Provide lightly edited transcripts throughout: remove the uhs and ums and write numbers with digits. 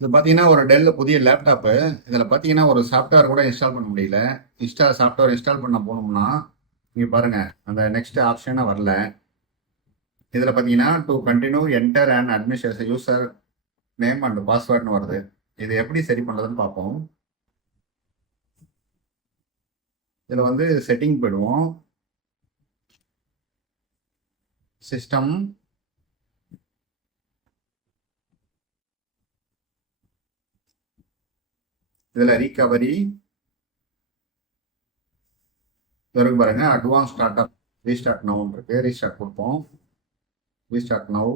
இது பார்த்தீங்கன்னா ஒரு டெல் புதிய லேப்டாப்பு. இதில் பார்த்தீங்கன்னா ஒரு சாஃப்ட்வேர் கூட இன்ஸ்டால் பண்ண முடியல. சாஃப்ட்வேர் இன்ஸ்டால் பண்ண போனோம்னா இங்கே பாருங்க, அந்த நெக்ஸ்ட் ஆப்ஷனாக வரல. இதில் பார்த்தீங்கன்னா to continue enter and administration user name and பாஸ்வேர்டுன்னு வருது. இது எப்படி சரி பண்ணுறதுன்னு பார்ப்போம். இதில் வந்து செட்டிங் போயிடுவோம். சிஸ்டம், இதில் ரீகவரி இருக்கு பாருங்க. அட்வான்ஸ் ஸ்டார்ட் அப் ரீஸ்டார்ட் நவுன்னு இருக்கு. ரீஸ்டார்ட் கொடுப்போம். ரீஸ்டார்ட் நவ்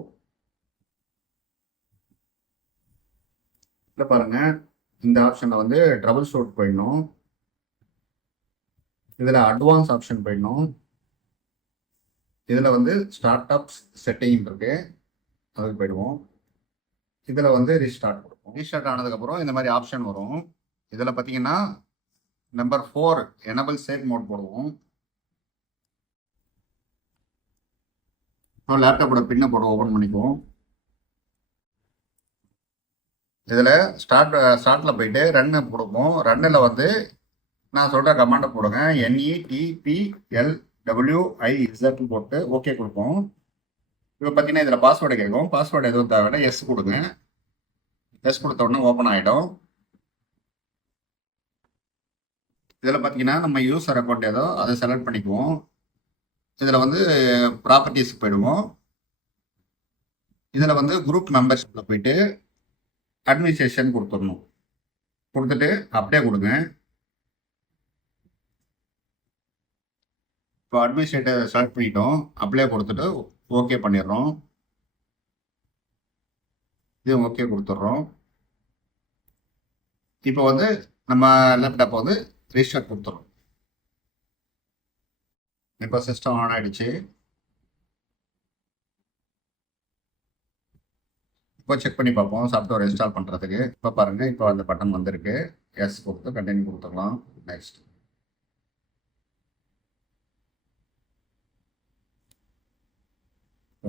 இதில் பாருங்க, இந்த ஆப்ஷனில் வந்து ட்ரபிள் ஷூட் போயிடணும். இதில் அட்வான்ஸ் ஆப்ஷன் போயிடணும். இதில் வந்து ஸ்டார்ட் அப் செட்டிங் இருக்கு, அதுக்கு போயிடுவோம். இதில் வந்து ரீஸ்டார்ட் கொடுப்போம். ரீஸ்டார்ட் ஆனதுக்கப்புறம் இந்த மாதிரி ஆப்ஷன் வரும். இதில் பார்த்தீங்கன்னா நம்பர் 4 எனபிள் சேவ் மோட் போடுவோம். லேப்டாப்போட பின்னை போட ஓப்பன் பண்ணிக்குவோம். இதில் ஸ்டார்ட்டில் போயிட்டு ரன்னு கொடுப்போம். ரன்னில் வந்து நான் சொல்கிற கமாண்டை போடுங்க. NETPLWIZ போட்டு ஓகே கொடுப்போம். இப்போ பார்த்தீங்கன்னா இதில் பாஸ்வேர்டு கேட்கும். பாஸ்வேர்டு எதுவும் தேவையில்லை, எஸ் கொடுங்க. எஸ் கொடுத்த உடனே ஓப்பன் ஆகிடும். இதில் பார்த்தீங்கன்னா நம்ம யூசர் அக்கௌண்ட் ஏதோ அதை செலக்ட் பண்ணிக்குவோம். இதில் வந்து ப்ராப்பர்ட்டிஸ்க்கு போயிடுவோம். இதில் வந்து குரூப் மெம்பர்ஷிப்பில் போயிட்டு அட்மினிஸ்ட்ரேஷன் கொடுத்துடணும். கொடுத்துட்டு அப்படியே கொடுங்க. இப்போ அட்மினிஸ்ட்ரேட்டர் செலக்ட் பண்ணிட்டோம். அப்ளை கொடுத்துட்டு ஓகே பண்ணிடுறோம். இது ஓகே கொடுத்துட்றோம். இப்போ வந்து நம்ம லேப்டாப்பை வந்து ரீஸ்டார்ட் கொடுத்துறோம். இப்போ சிஸ்டம் ஆன் ஆகிடுச்சு. இப்போ செக் பண்ணி பார்ப்போம் சாஃப்ட்வேர் இன்ஸ்டால் பண்ணுறதுக்கு. இப்போ பாருங்கள், இப்போ அந்த பட்டன் வந்திருக்கு. எஸ் கொடுத்து கண்டினியூ கொடுத்துடலாம். நெக்ஸ்ட்.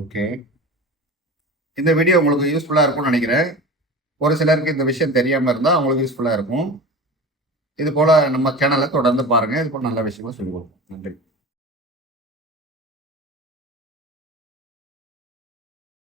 ஓகே, இந்த வீடியோ உங்களுக்கு யூஸ்ஃபுல்லாக இருக்கும்னு நினைக்கிறேன். ஒரு சிலருக்கு இந்த விஷயம் தெரியாமல் இருந்தால் அவங்களுக்கு யூஸ்ஃபுல்லாக இருக்கும். இது போல் நம்ம சேனலை தொடர்ந்து பாருங்கள். இது போல் நல்ல விஷயமா சொல்லுவோம். நன்றி.